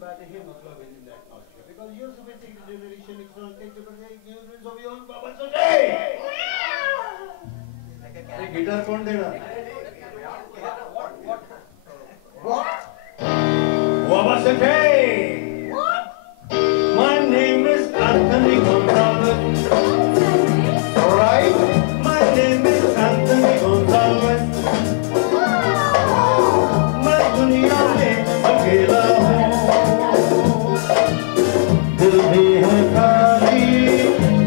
by the hemoglobin in the atmosphere. Because your sophisticated generation is not take the nutrients of your own Baba today. The guitar कौन दे रहा? What? Baba today. What? My name is Anthony Gonzalez. Right? My name is Anthony Gonzalez. मैं दुनिया में अकेला हूँ, दिल भी है खाली,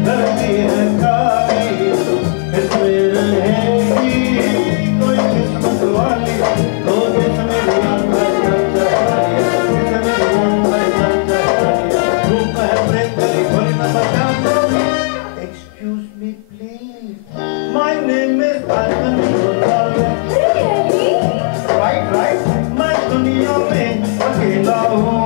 घर भी है खाली, इसमें रहेगी कोई किस्मत वाली, तो जिसमें याद है इसमें याद है रूप है प्रेम कली खोली मैं बता दूँ. Excuse me please, my name is Anthony Gonzalez. Right, right. मैं दुनिया में अकेला हूँ.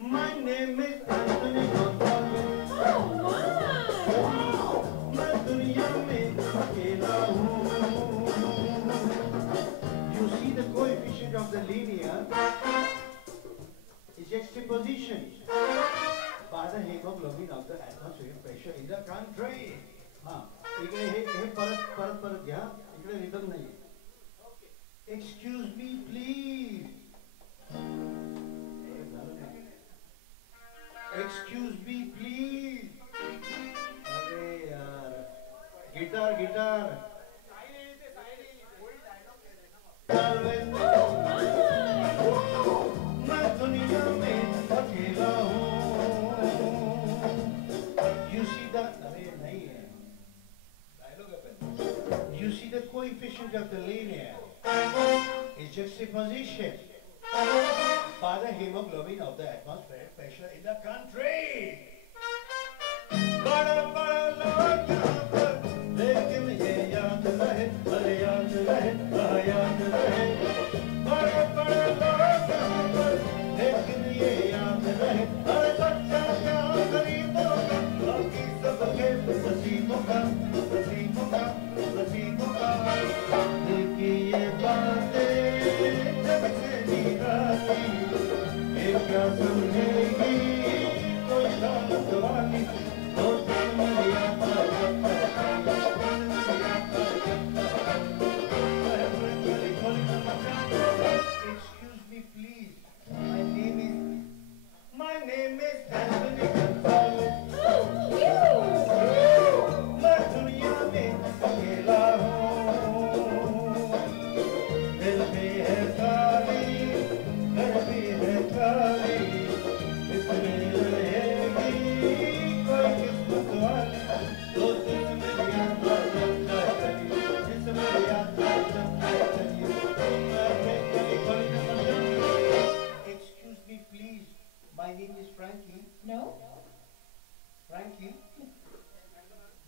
My name is Anthony Gonzalez. मैं दुनिया में अकेला हूँ. You see the coefficient of the linear is juxtaposition by the hemoglobin of the atmospheric pressure in the country. हाँ, इकडे हे परत घ्या. इकडे रिदम नाही. Excuse me please. Excuse me please. अरे यार, गिटार. मैं दुनिया में अकेला हूँ. You see the, अरे नहीं है. Dialogue upon. You see the coefficient of the linear is juxtaposition by the hemoglobin of the atmospheric pressure in the country. बड़ा लोग यहाँ पर, लेकिन ये याद रहे, अरे याद रहे, याद रहे. बड़ा लोग यहाँ पर, लेकिन ये याद रहे, अरे बच्चा क्या खरीदोगा, बाकी सब खेल नसीबों का. दिल की ये बातें जब से निराती, ये क्या समझेगी कोई बात वाली, तो तुम्हें याद Excuse me please, my name is Anthony Gonzalez. मैं दुनिया में अकेला हूँ, दिल भी है खाली, घर भी है खाली, इसमें रहेगी कोई किस्मत वाली, तो जिसमें याद जिसमें याद Excuse me please, my name is Frankie. No. Frankie.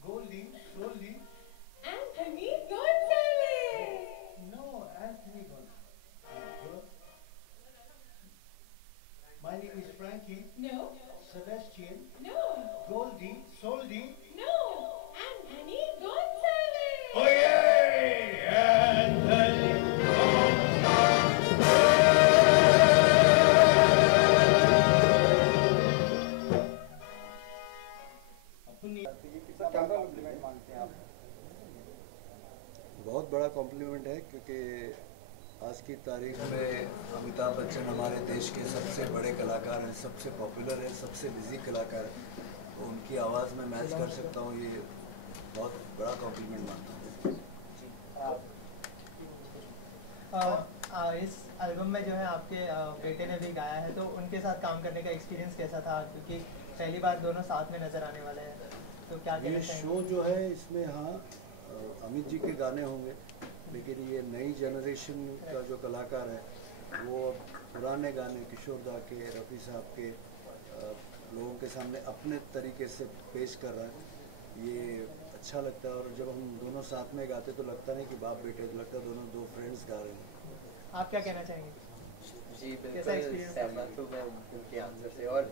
Goldie, Goldie. Anthony Gonzalez. No, Anthony Gonzalez. My name is Frankie. No. Sebastian. No. Goldie, Soldy. No. Anthony Gonzalez. Oh yeah! बहुत बड़ा कॉम्प्लीमेंट है, क्योंकि आज की तारीख में अमिताभ बच्चन हमारे देश के सबसे बड़े कलाकार हैं, सबसे पॉपुलर है, सबसे बिजी कलाकार है। तो उनकी आवाज़ में मैच कर सकता हूँ, ये बहुत बड़ा कॉम्प्लीमेंट मानता हूँ। इस एल्बम में जो है आपके बेटे ने भी गाया है, तो उनके साथ काम करने का एक्सपीरियंस कैसा था? क्योंकि पहली बार दोनों साथ में नजर आने वाले हैं, तो क्या कहना ये चाहेंगे? शो जो है इसमें हाँ अमित जी के गाने होंगे, लेकिन ये नई जनरेशन का जो कलाकार है वो पुराने गाने किशोर दा के, रफ़ी साहब के लोगों के सामने अपने तरीके से पेश कर रहा है। ये अच्छा लगता है, और जब हम दोनों साथ में गाते तो लगता नहीं कि बाप बेटे, लगता है दोनों दो फ्रेंड्स गा रहे हैं। आप क्या कहना चाहेंगे? जी बिल्कुल सहमत हूँ मैं उनके आंसर से। और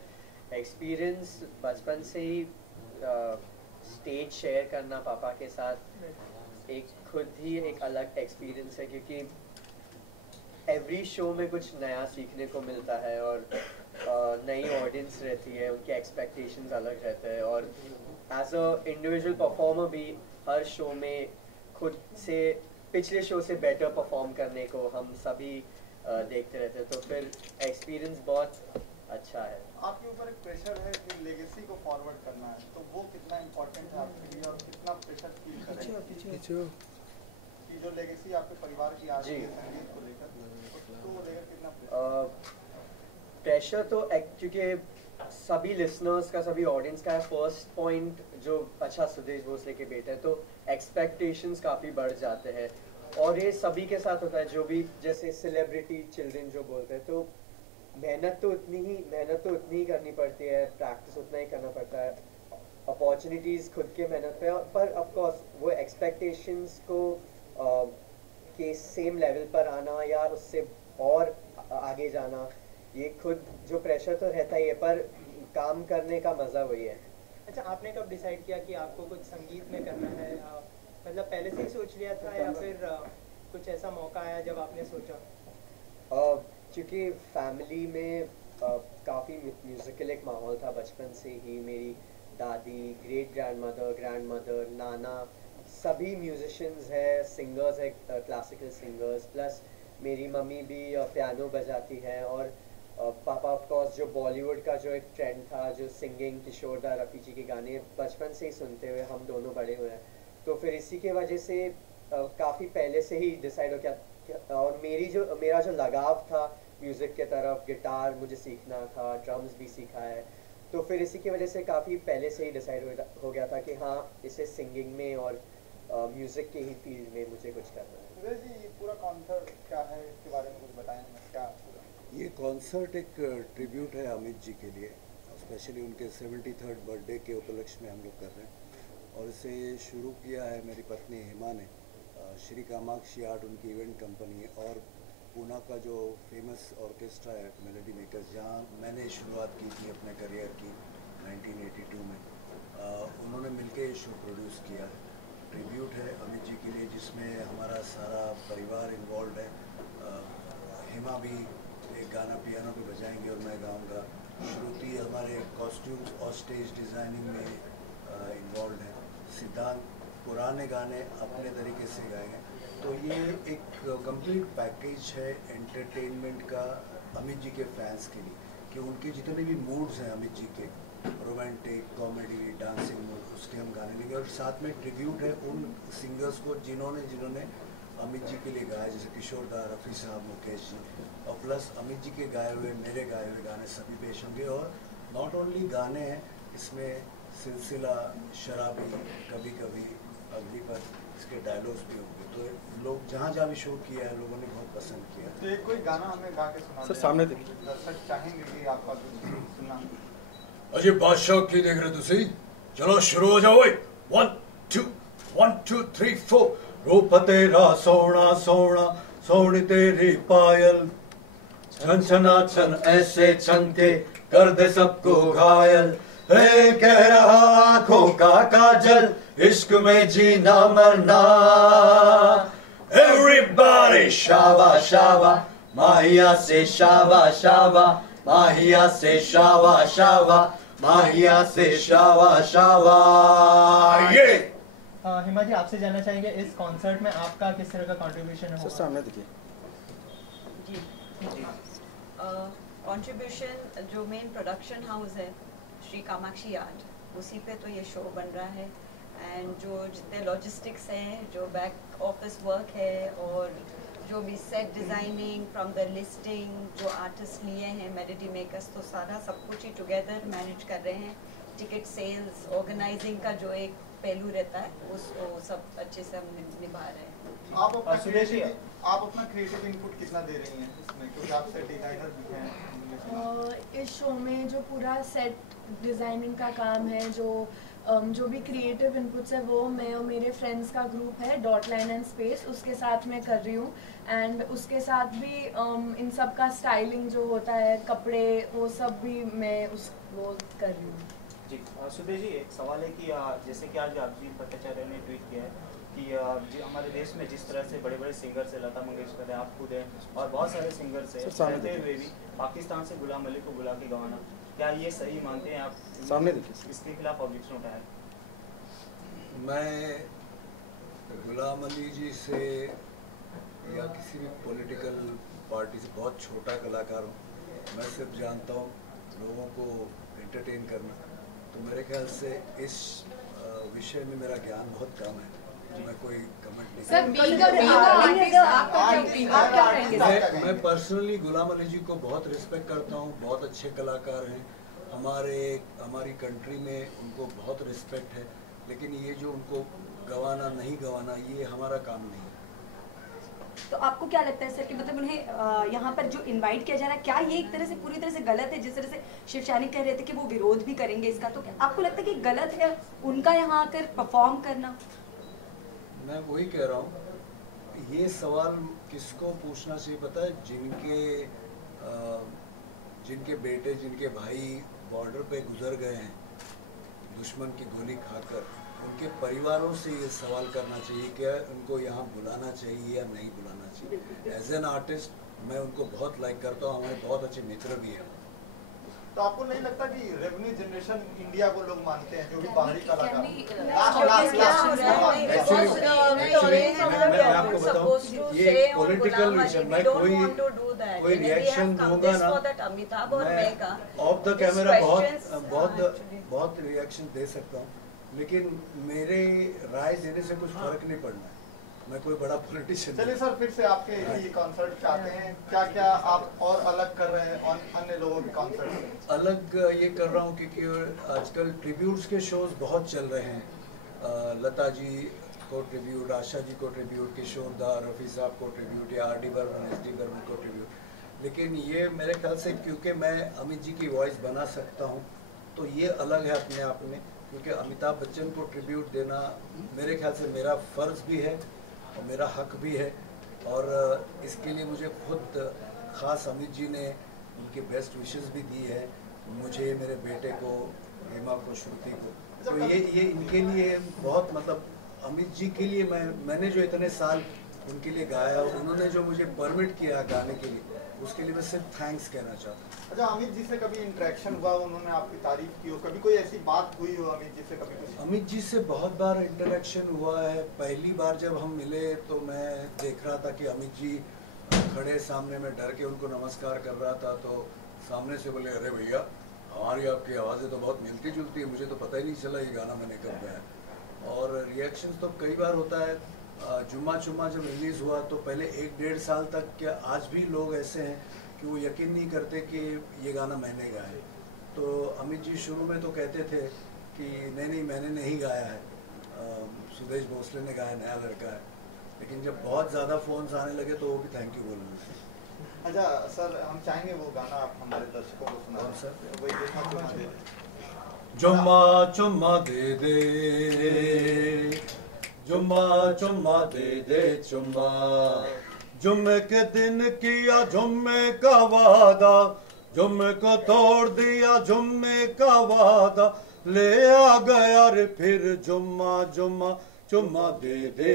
एक्सपीरियंस बचपन से ही स्टेज शेयर करना पापा के साथ एक खुद ही एक अलग एक्सपीरियंस है, क्योंकि एवरी शो में कुछ नया सीखने को मिलता है और नई ऑडियंस रहती है, उनके एक्सपेक्टेशंस अलग रहते हैं। और एज अ इंडिविजुअल परफॉर्मर भी हर शो में खुद से पिछले शो से बेटर परफॉर्म करने को हम सभी देखते रहते हैं, तो फिर एक्सपीरियंस बहुत अच्छा है। आपके ऊपर एक प्रेशर है कि लेगेसी को फॉरवर्ड करना है, तो वो कितना इम्पोर्टेंट है आपके लिए और कितना प्रेशर फील करें कि जो लेगेसी आपके परिवार की आ रही है संगीत को लेकर, तो वो लेकर कितना प्रेशर? तो क्योंकि सभी लिसनर्स का, सभी ऑडियंस का फर्स्ट पॉइंट जो अच्छा सुदेश भोसले के बेटे है, तो एक्सपेक्टेशंस काफ़ी बढ़ जाते हैं। और ये सभी के साथ होता है, जो भी जैसे सेलिब्रिटी चिल्ड्रन जो बोलते हैं, तो मेहनत तो उतनी ही करनी पड़ती है, प्रैक्टिस उतना ही करना पड़ता है, अपॉर्चुनिटीज़ खुद के मेहनत पे, पर ऑफ कोर्स वो एक्सपेक्टेशंस को के सेम लेवल पर आना या उससे और आगे जाना, ये खुद जो प्रेशर तो रहता ही है, पर काम करने का मज़ा वही है। अच्छा, आपने कब डिसाइड किया कि आपको कुछ संगीत में करना है? मतलब पहले से ही सोच लिया था या फिर कुछ ऐसा मौका आया जब आपने सोचा? क्योंकि फैमिली में काफ़ी म्यूज़िकल एक माहौल था बचपन से ही। मेरी दादी, ग्रेट ग्रैंडमदर, नाना सभी म्यूजिशियंस है, सिंगर्स है, क्लासिकल सिंगर्स, प्लस मेरी मम्मी भी पियानो बजाती है। और पापा ऑफ कोर्स जो बॉलीवुड का जो एक ट्रेंड था, जो सिंगिंग, किशोर दा, रफ़ी जी के गाने बचपन से ही सुनते हुए हम दोनों बड़े हुए हैं, तो फिर इसी के वजह से काफ़ी पहले से ही डिसाइड हो गया। और मेरा जो लगाव था म्यूज़िक के तरफ, गिटार मुझे सीखना था, ड्रम्स भी सीखा है, तो फिर इसी की वजह से काफ़ी पहले से ही डिसाइड हो गया था कि हाँ, इसे सिंगिंग में और म्यूज़िक के ही फील्ड में मुझे कुछ करना है। सुरेश जी, ये पूरा कॉन्सर्ट क्या है, इसके बारे में कुछ बताएं क्या? ये कॉन्सर्ट एक ट्रिब्यूट है अमित जी के लिए, स्पेशली उनके 73rd बर्थडे के उपलक्ष्य में हम लोग कर रहे हैं। और इसे शुरू किया है मेरी पत्नी हेमा ने। श्री कामाक्षी आर्ट उनकी इवेंट कंपनी है, और पूना का जो फेमस ऑर्केस्ट्रा है मेलोडी मेकर्स, जहाँ मैंने शुरुआत की थी अपने करियर की 1982 में, उन्होंने मिलके ये शो प्रोड्यूस किया है। ट्रिब्यूट है अमित जी के लिए, जिसमें हमारा सारा परिवार इन्वॉल्व है। हेमा भी एक गाना पियानो पे बजाएंगे और मैं गाऊंगा। श्रुति हमारे कॉस्ट्यूम्स और स्टेज डिज़ाइनिंग में इन्वॉल्व है। सिद्धांत पुराने गाने अपने तरीके से गाएंगे। तो ये एक कंप्लीट पैकेज है एंटरटेनमेंट का अमित जी के फैंस के लिए, कि उनके जितने भी मूड्स हैं अमित जी के, रोमांटिक, कॉमेडी, डांसिंग मूड, उसके हम गाने लेंगे। और साथ में ट्रिब्यूट है उन सिंगर्स को जिन्होंने अमित जी के लिए गाया, जैसे किशोर दा, रफ़ी साहब, मुकेश जी, और प्लस अमित जी के गाए हुए, मेरे गाए हुए गाने सभी पेश होंगे। और नॉट ओनली गाने हैं, इसमें सिलसिला, शराबी, कभी कभी, अगली पर, इसके डायलॉग्स भी होंगे। तो लोग जहाँ भी शो किया है, लोगों ने बहुत पसंद किया। तो एक कोई गाना हमें गा के सुना सर, सामने देखिए। दर्शक चाहेंगे कि आपका सुनना। अजय बादशाह की देख रहे तुसी? चलो शुरू हो जाओ। 1 2 3 4। रूप तेरा सोना सोना, सोनी तेरी पायल, छन छना छन ऐसे छनके कर दे सबको घायल। हे कह रहा आंखों का काजल, इश्क में जीना मरना। Everybody शाबा शाबा, माहिया से शाबा शाबा, माहिया से शाबा शाबा। माहिया से शावा शावा। ये हिमा जी, आपसे जानना चाहेंगे इस कॉन्सर्ट में आपका किस तरह का कंट्रीब्यूशन होगा? सामने देखिए जी कंट्रीब्यूशन जो मेन प्रोडक्शन हाउस है श्री कामाक्षी आर्ट, उसी पे तो ये शो बन रहा है। एंड जो जितने लॉजिस्टिक्स हैं, जो बैक ऑफिस वर्क है, और जो भी set designing from the listing, जो आर्टिस्ट लिए हैं मेलोडी मेकर्स, तो सारा सब कुछ ही टुगेदर मैनेज कर रहे हैं। टिकट सेल्स, ऑर्गेनाइजिंग का जो एक पहलू रहता है उसको सब अच्छे से हम निभा रहे हैं। आप अपना क्रिएटिव इनपुट कितना दे रही हैं इसमें, क्योंकि आप सेट डिजाइनर भी हैं? इस शो में जो पूरा सेट डिज़ाइनिंग का काम है, जो भी क्रिएटिव इनपुट्स है, वो मैं और मेरे फ्रेंड्स का ग्रुप है डॉट लाइन एंड स्पेस, उसके साथ मैं कर रही हूँ। एंड उसके साथ भी इन सब का स्टाइलिंग जो होता है, कपड़े, वो सब भी मैं वो कर रही हूँ। जी सुदेश जी, एक सवाल है कि जैसे कि आज अभिजीत भट्टाचार्य ने ट्वीट किया है कि हमारे देश में जिस तरह से बड़े बड़े सिंगर्स है, लता मंगेशकर है, आप खुद हैं, और बहुत सारे सिंगर्स हैं, रहते हुए भी पाकिस्तान से गुलाम अली को बुला के गवाना, क्या ये सही मानते हैं आप? सामने देखिए, इसके खिलाफ ऑब्जेक्शन उठाया? मैं गुलाम अली जी से या किसी भी पॉलिटिकल पार्टी से बहुत छोटा कलाकार हूँ। मैं सिर्फ जानता हूँ लोगों को एंटरटेन करना। तो मेरे ख्याल से इस विषय में मेरा ज्ञान बहुत कम है, मैं कोई कमेंट नहीं। मैं पर्सनली गुलाम अली जी को बहुत रिस्पेक्ट करता हूँ, बहुत अच्छे कलाकार हैं, हमारी कंट्री में उनको बहुत रिस्पेक्ट है। लेकिन ये जो उनको गवाना नहीं गवाना, ये हमारा काम नहीं है। तो आपको क्या लगता है सर कि मतलब उन्हें यहाँ पर जो इनवाइट किया जा रहा है, क्या ये एक तरह से पूरी तरह से गलत है? जिस तरह से शिवशानी कह रहे थे कि वो विरोध भी करेंगे इसका, तो क्या आपको लगता है कि गलत है उनका यहाँ आकर परफॉर्म करना? मैं वही कह रहा हूँ, ये सवाल किसको पूछना चाहिए पता है? जिनके बेटे, जिनके भाई बॉर्डर पे गुजर गए हैं दुश्मन की गोली खाकर, उनके परिवारों से ये सवाल करना चाहिए कि उनको यहाँ बुलाना चाहिए या नहीं बुलाना चाहिए। एज एन आर्टिस्ट मैं उनको बहुत लाइक करता हूँ, हमारे बहुत अच्छे मित्र भी हैं। तो आपको नहीं लगता कि रेवेन्यू जनरेशन इंडिया को लोग मानते हैं, जो भी बाहरी कलाकार? मैं आपको बताऊं, ये पॉलिटिकल विषय, मैं कोई रिएक्शन दूंगा ना, मैं ऑफ द कैमरा बहुत रिएक्शन दे सकता हूँ, लेकिन मेरे राय देने से कुछ फर्क नहीं पड़ना है। मैं कोई बड़ा पॉलिटिशियन। चलिए सर, फिर से आपके ये कॉन्सर्ट पे आते हैं, क्या क्या आप और अलग कर रहे हैं अन्य लोगों के कॉन्सर्ट से? अलग ये कर रहा हूँ क्योंकि आजकल ट्रिब्यूट्स के शोज बहुत चल रहे हैं। लता जी को ट्रिब्यूट, आशा जी को ट्रिब्यूट, किशोर दा, रफ़ी साहब को ट्रिब्यूट, या R D Burman, S D Burman को ट्रिब्यूट। लेकिन ये मेरे ख्याल से क्योंकि मैं अमित जी की वॉइस बना सकता हूँ, तो ये अलग है अपने आप में, क्योंकि अमिताभ बच्चन को ट्रिब्यूट देना मेरे ख्याल से मेरा फ़र्ज़ भी है और मेरा हक भी है। और इसके लिए मुझे खुद ख़ास अमित जी ने उनकी बेस्ट विशेस भी दी है, मुझे, मेरे बेटे को, हेमा को, श्रुति को। तो ये इनके लिए बहुत, मतलब अमित जी के लिए मैंने जो इतने साल उनके लिए गाया, उन्होंने जो मुझे परमिट किया गाने के लिए, उसके लिए मैं सिर्फ थैंक्स कहना चाहता हूँ। अच्छा, अमित जी से कभी इंटरेक्शन हुआ, उन्होंने आपकी तारीफ की हो, कभी कोई ऐसी बात हुई हो अमित जी से कभी कुछ? अमित जी से बहुत बार इंटरेक्शन हुआ है। पहली बार जब हम मिले तो मैं देख रहा था कि अमित जी खड़े सामने में, डर के उनको नमस्कार कर रहा था, तो सामने से बोले, अरे भैया हमारी आपकी आवाज़ें तो बहुत मिलती जुलती है, मुझे तो पता ही नहीं चला ये गाना मैंने कब गाया। और रिएक्शन तो कई बार होता है। जुम्मा चुम्मा जब रिलीज़ हुआ तो पहले 1-1.5 साल तक, क्या आज भी लोग ऐसे हैं कि वो यकीन नहीं करते कि ये गाना मैंने गाया है। तो अमित जी शुरू में तो कहते थे कि नहीं मैंने नहीं गाया है, सुदेश भोसले ने गाया, नया लड़का है। लेकिन जब बहुत ज़्यादा फ़ोन्स आने लगे तो वो भी थैंक यू बोलने लगे। अच्छा सर, हम चाहेंगे वो गाना आप हमारे दर्शकों को सुना। कौन सा? वही देखा चुम्मा दे, जुम्मा चुम्मा दे दे, जुम्मा चुम्मा दे दे चुम्मा, जुम्मे के दिन किया जुम्मे का वादा, जुम्मे को तोड़ दिया जुम्मे का वादा, ले आ गया रे फिर जुम्मा जुम्मा चुम्मा दे दे,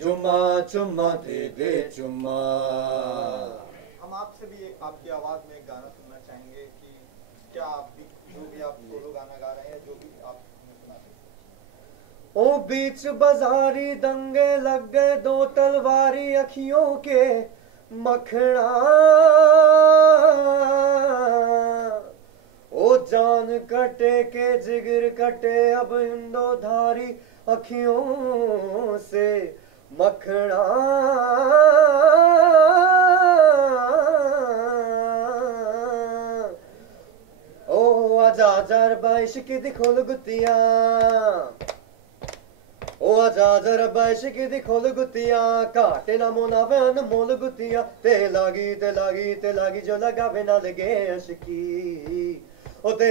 जुम्मा चुम्मा दे दे चुम्मा। हम आपसे भी आपकी आवाज़ में एक गाना सुनना चाहेंगे कि क्या आप भी जो भी आप सोलो गाना गा रहे हैं, जो भी आप सुनाते हैं? ओ बीच बाजारी दंगे लग गए, दो तलवारी अखियों के मखना, ओ जान कटे के जिगर कटे अब हिंदोधारी अखियों से मखना, ओ आजा जार बाइश की दिखोल गुतिया, ओ आजा जरा बाइश की दिखोल गुतिया, काटे ना मोनावे अनमोल गुतिया, ते लागी जो लगावे ना लगे अशकी, ओ ते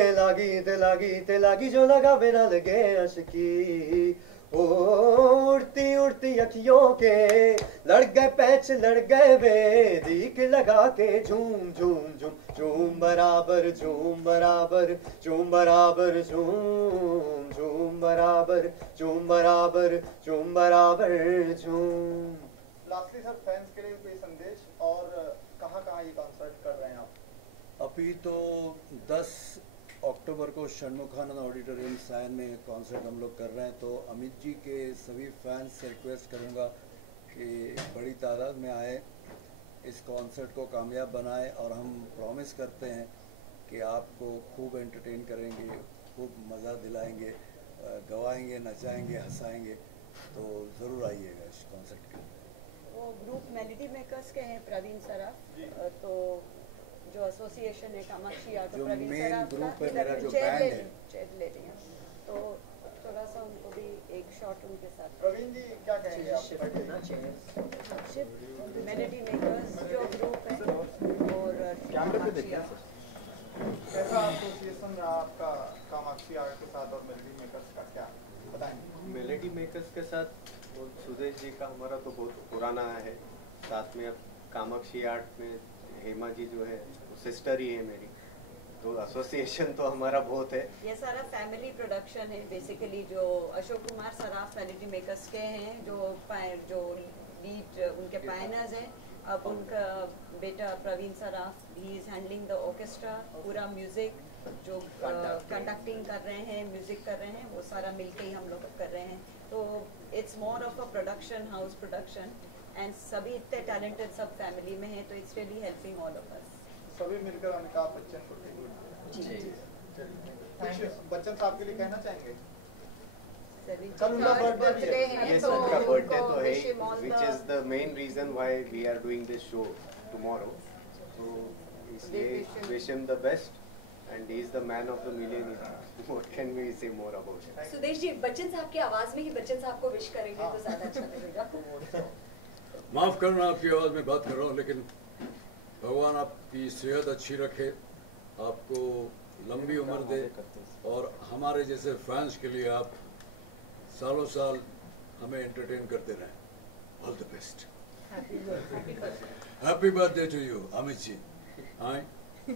लागी जो लगावे ना लगे अशकी, ओ उड़ती अखियों के लड़ गए पैच लड़ गए वे, दीक लगा के झूम झूम झूम झूम बराबर झूम बराबर झूम बराबर झूम झूम बराबर झूम बराबर झूम बराबर झूम। लास्टली सर, फैंस के लिए कोई संदेश, और कहाँ ये कॉन्सर्ट कर रहे हैं आप? अभी तो 10 अक्टूबर को षणमुखानंद ऑडिटोरियम सायन में कॉन्सर्ट हम लोग कर रहे हैं। तो अमित जी के सभी फैंस से रिक्वेस्ट करूंगा कि बड़ी तादाद में आए, इस कॉन्सर्ट को कामयाब बनाएं, और हम प्रॉमिस करते हैं कि आपको खूब एंटरटेन करेंगे, खूब मज़ा दिलाएंगे, गवाएंगे, नचाएंगे, हंसाएंगे। तो ज़रूर आइएगा इस कॉन्सर्ट के लिए। वो ग्रुप मेलोडी मेकर्स के हैं प्रवीण सराफ, तो जो एसोसिएशन है कामाक्षी आर्ट, जो प्रवीण मेन सराफ ग्रुप का है मेरा, जो चेयर बैंड ले है, चेयर ले रही हैं, तो थोड़ा सा उनको भी एक शॉट उनके साथ। प्रवीण जी क्या कहेंगे आप? मेलोडी मेकर्स जो ग्रुप है, और कामाक्षी आर्ट। कैसा एसोसिएशन रहा आपका कामाक्षी आर्ट के साथ और मेलोडी मेकर्स का, क्या बताएं? मेलोडी मेकर्स के साथ और सुदेश जी का हमारा तो बहुत पुराना है, साथ में अब कामाक्षी आर्ट में हेमा जी जो है वो सिस्टर ही है मेरी, तो एसोसिएशन तो हमारा बहुत है। ये सारा फैमिली प्रोडक्शन है बेसिकली। जो अशोक कुमार सराफ मेलोडी मेकर्स के हैं, जो लीड उनके पायनर्स हैं, अब उनका बेटा Praveen Saraf, he is handling the orchestra, पूरा म्यूजिक जो कंडक्टिंग कर रहे हैं, म्यूजिक कर रहे हैं, वो सारा मिलके ही हम लोग कर रहे हैं। तो it's more of a production house production, and सभी इतने टैलेंटेड सब फैमिली में हैं, तो it's really helping all of us. सभी मिलकर अमिताभ बच्चन को बच्चन साहब के लिए कहना चाहेंगे? कल उनका बर्थडे है, yes, उनका बर्थडे तो है, which is the main reason why we are doing this show tomorrow. So इसलिए wish him the best, and he is the man of the millennium. What can we say more about it? Sudesh ji, Bachchan साहब की आवाज में ही बच्चन साहब को wish करेंगे तो ज्यादा अच्छा लगेगा। माफ करना आपकी आवाज़ में बात कर रहा हूँ, लेकिन भगवान आपकी सेहत अच्छी रखे, आपको लंबी उम्र दे, और हमारे जैसे फैंस के लिए आप सालों साल हमें एंटरटेन करते रहें। All the best. Happy birthday to you Amit ji. Thank you.